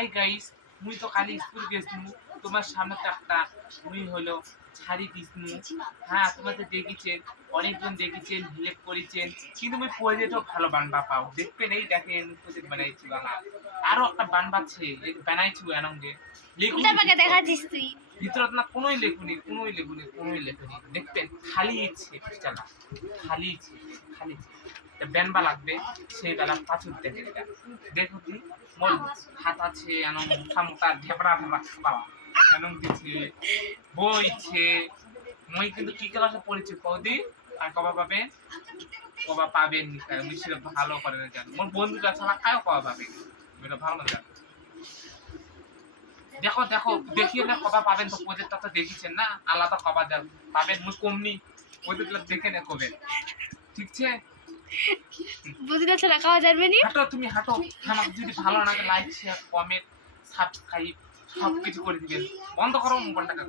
Hi guys, মুই তো কালি school গেছনু, তোমার সামনে তো একটা মুই হলো ছাড়ি দিছনু। হ্যাঁ, তোমাদের দেখেছেন, অনেকজন দেখেছেন, হেল্প করেছেন, কিন্তু মুই প্রজেক্টও ভালো বানবা পাও। দেখবেন এই দেখেন প্রজেক্ট বানাইছি বালা। আরো একটা বানবাচ্ছে, এই বানাইছি আনন্দে। লেখুন উল্টা পাকে দেখাচ্ছিস তুই। ভিতরত না কোনোই লেখুনি, দেখবেন খালি ইচ্ছে পিস্টালা, খালি ইচ্ছে, খালি ইচ্ছে। বেনবা লাগবে সেই বেলা পাঁচুর দেখে এটা দেখো কি মোর হাত আছে এনম মোটা মোটা ঢেবড়া ঢেবড়া খাবার এনম দিচ্ছে বইছে। মই কিন্তু কি ক্লাসে পড়েছি কদি আর কবা পাবেন, কবা পাবেন মিশিয়ে ভালো করে না জানো। মোর বন্ধুটা ছাড়া খায়ও কবা পাবেন, এটা ভালো না জানো। দেখো দেখো দেখিয়ে না কবা পাবেন, তো প্রজেক্টটা তো দেখিছেন না, আলাদা কবা পাবেন মুই কমনি প্রজেক্টটা দেখে না কবে, ঠিক আছে? বুঝলে ছাড়া খাওয়া যাবে নি। হাঁটো তুমি হাঁটো, আমাকে যদি ভালো লাগে লাইক শেয়ার কমেন্ট সাবস্ক্রাইব সব কিছু করে দিবেন। বন্ধ করো মোবাইলটাকে।